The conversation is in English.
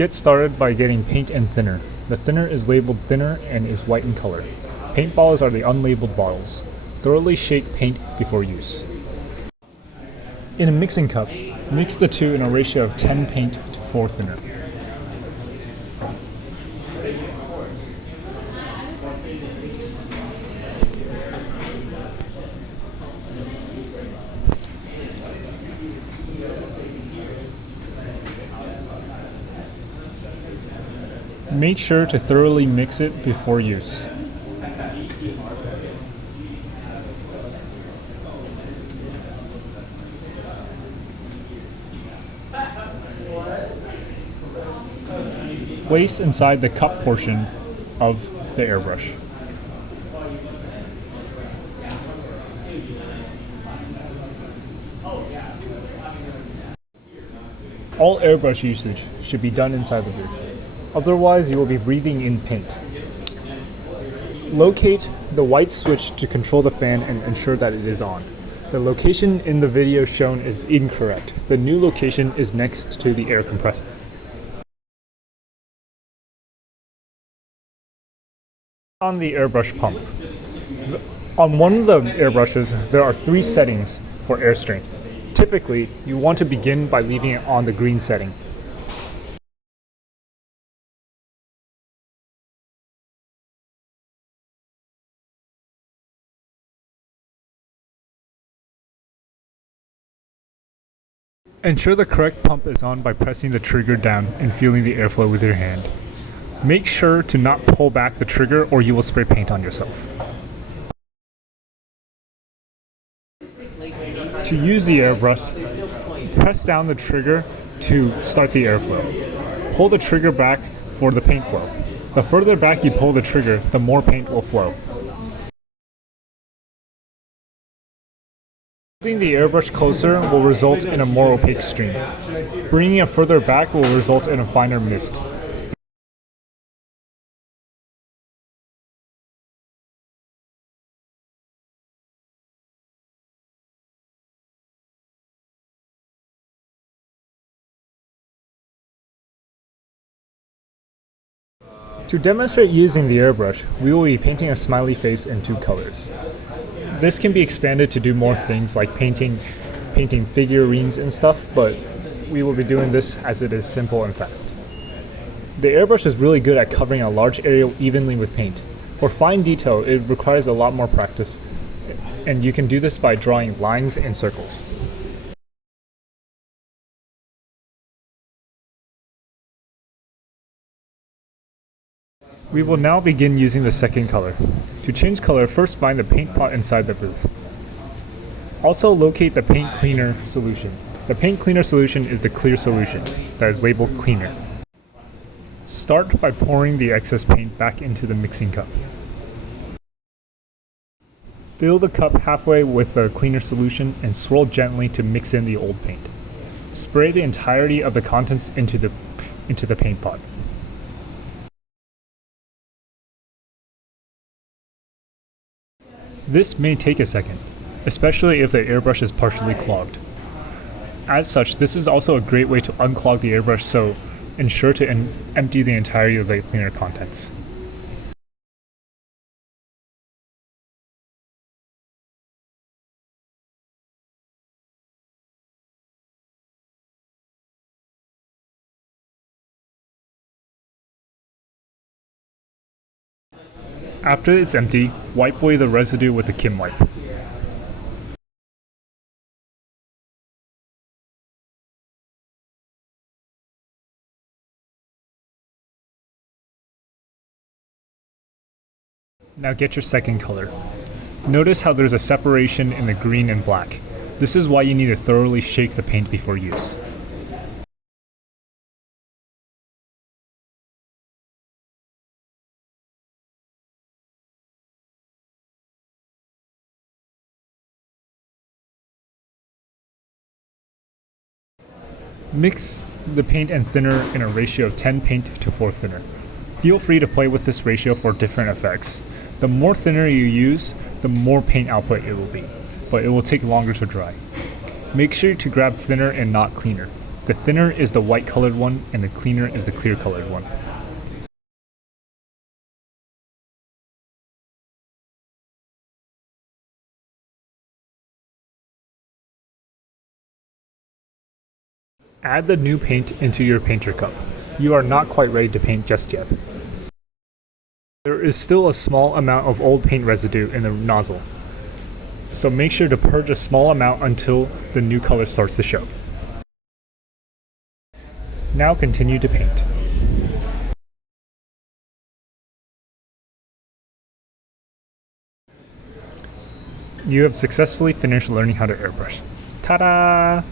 Get started by getting paint and thinner. The thinner is labeled thinner and is white in color. Paintballs are the unlabeled bottles. Thoroughly shake paint before use. In a mixing cup, mix the two in a ratio of 10 paint to 4 thinner. Make sure to thoroughly mix it before use. Place inside the cup portion of the airbrush. All airbrush usage should be done inside the booth. Otherwise, you will be breathing in paint. Locate the white switch to control the fan and ensure that it is on. The location in the video shown is incorrect. The new location is next to the air compressor. On the airbrush pump. On one of the airbrushes, there are 3 settings for air strength. Typically, you want to begin by leaving it on the green setting. Ensure the correct pump is on by pressing the trigger down and feeling the airflow with your hand. Make sure to not pull back the trigger or you will spray paint on yourself. To use the airbrush, press down the trigger to start the airflow. Pull the trigger back for the paint flow. The further back you pull the trigger, the more paint will flow. Holding the airbrush closer will result in a more opaque stream. Bringing it further back will result in a finer mist. To demonstrate using the airbrush, we will be painting a smiley face in 2 colors. This can be expanded to do more things like painting figurines and stuff, but we will be doing this as it is simple and fast. The airbrush is really good at covering a large area evenly with paint. For fine detail, it requires a lot more practice, and you can do this by drawing lines and circles. We will now begin using the second color. To change color, first find the paint pot inside the booth. Also locate the paint cleaner solution. The paint cleaner solution is the clear solution that is labeled cleaner. Start by pouring the excess paint back into the mixing cup. Fill the cup halfway with the cleaner solution and swirl gently to mix in the old paint. Spray the entirety of the contents into the paint pot. This may take a second, especially if the airbrush is partially clogged. As such, this is also a great way to unclog the airbrush, so ensure to empty the entirety of the cleaner contents. After it's empty, wipe away the residue with a Kim wipe. Now get your second color. Notice how there's a separation in the green and black. This is why you need to thoroughly shake the paint before use. Mix the paint and thinner in a ratio of 10 paint to 4 thinner. Feel free to play with this ratio for different effects. The more thinner you use, the more paint output it will be, but it will take longer to dry. Make sure to grab thinner and not cleaner. The thinner is the white colored one and the cleaner is the clear colored one. Add the new paint into your painter cup. You are not quite ready to paint just yet. There is still a small amount of old paint residue in the nozzle, so make sure to purge a small amount until the new color starts to show. Now continue to paint. You have successfully finished learning how to airbrush. Ta-da!